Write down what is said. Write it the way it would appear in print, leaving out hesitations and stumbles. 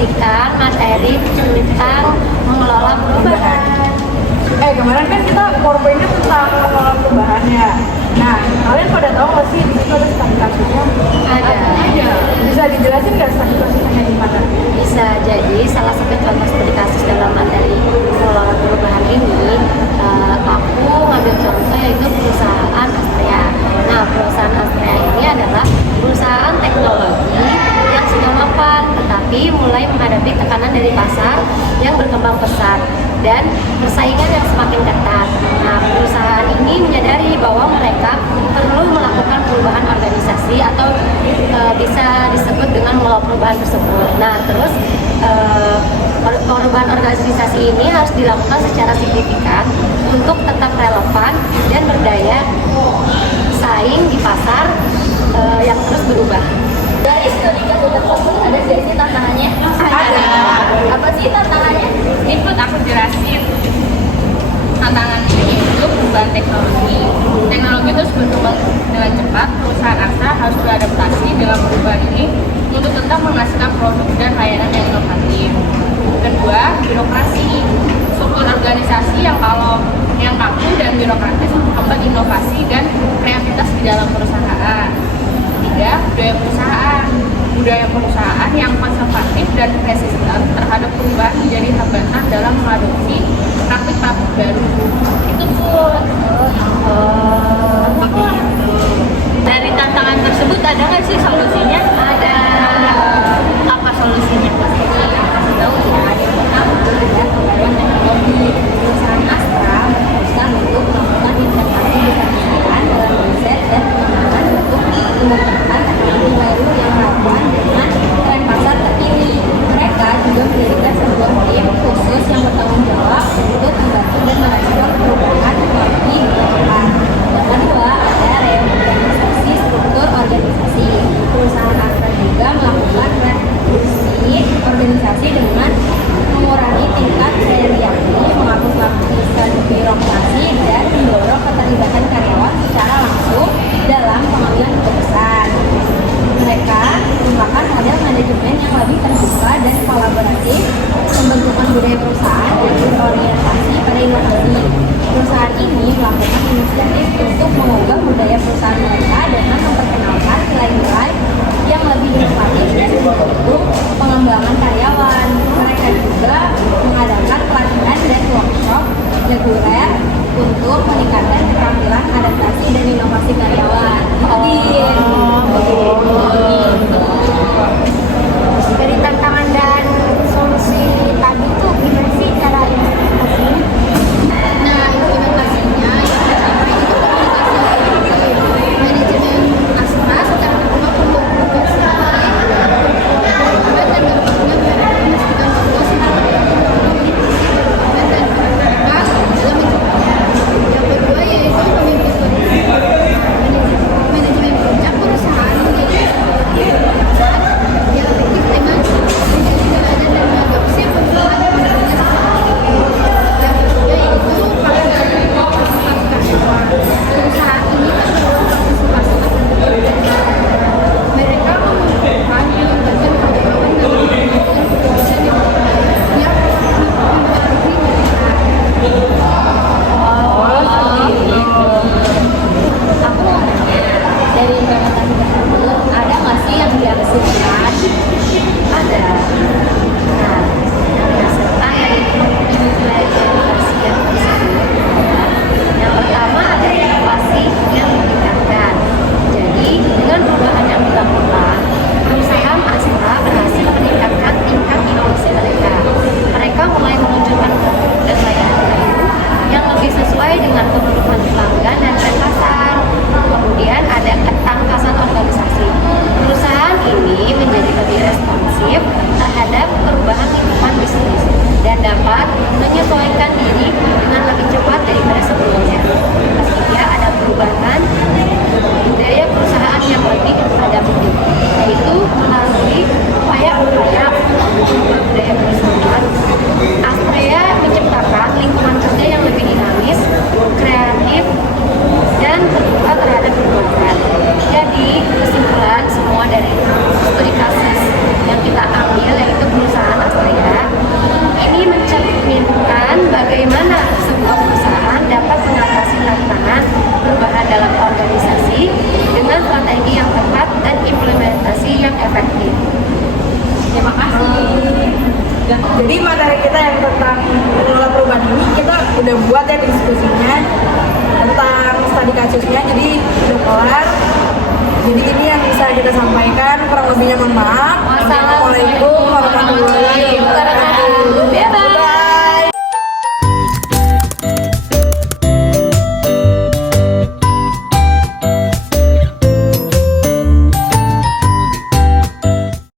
menginformasikan materi tentang mengelola perubahan. Kemarin kan kita powerpointnya tentang mengelola perubahan ya. Nah, kalian pada tahu nggak sih di situ ada studi kasusnya? Ada. Bisa dijelasin nggak studi kasusnya di mana? Bisa jadi salah satu contoh studi kasus dalam materi mengelola perubahan ini, aku ngambil contoh yaitu perusahaan Astrea. Nah, perusahaan Astrea ini adalah perusahaan teknologi yang sudah mapan, tetapi mulai menghadapi tekanan dari pasar yang berkembang pesat dan persaingan yang semakin ketat. Nah, perusahaan ini menyadari bahwa mereka perlu melakukan perubahan organisasi atau bisa disebut dengan mengelola perubahan tersebut. Nah, terus perubahan organisasi ini harus dilakukan secara signifikan untuk tetap relevan dan berdaya saing di pasar yang terus berubah. Dari studi kasus tersebut ada nggak sih tantangannya? Ada. Apa sih tantangannya? Ikut aku jelasin. Tantangannya itu perubahan teknologi. Teknologi itu berkembang dengan cepat. Perusahaan Astra harus beradaptasi dengan perubahan ini untuk tetap menghasilkan produk dan layanan yang inovatif. Kedua, birokrasi. Struktur organisasi yang kaku dan birokratis menghambat inovasi dan kreativitas di dalam perusahaan. Tiga, budaya perusahaan yang konservatif dan resisten terhadap perubahan menjadi hambatan dalam mengadopsi praktik-praktik baru. Itu pun. Dari tantangan tersebut ada nggak sih solusinya? Ada. Apa solusinya? Tahu ya, yang pertama ada kemajuan teknologi. Perusahaan Astra memutuskan untuk melakukan investasi besar-besaran dalam riset dan pengembangan untuk mengembangkan teknologi baru yang relevan dengan tren pasar terkini. Mereka juga mendirikan sebuah tim khusus yang bertanggung jawab untuk membantu dan merespon perubahan teknologi di depan. Yang kedua ada reorganisasi struktur organisasi. Perusahaan Astra juga melakukan revolusi organisasi dengan mengurangi tingkat hierarki, menghapus lapisan birokrasi, dan mendorong keterlibatan karyawan secara langsung dalam pengambilan keputusan. Mereka menggunakan model manajemen yang lebih terbuka dan kolaboratif, pembentukan budaya perusahaan yang berorientasi pada inovasi. Perusahaan ini melakukan inisiatif untuk mengubah budaya perusahaan mereka dengan memperkenalkan nilai-nilai yang lebih inovatif dan mendukung pengembangan karyawan. Mereka juga mengadakan pelatihan dan workshop reguler untuk meningkatkan keterampilan adaptasi dan inovasi karyawan. Dari tantangan dan solusi tadi tuh gimana sih cara implementasinya? Nah, implementasinya yang pertama itu komunikasi. Manajemen Astra secara terbuka perlu berkomunikasi dan berhubungan dengan memastikan tugas dan mereka dalam yang kedua yaitu pemimpin udah buat ya diskusinya tentang studi kasusnya, jadi udah kelar. Jadi ini yang bisa kita sampaikan, kurang lebihnya mohon maaf. Wassalamualaikum warahmatullahi wabarakatuh.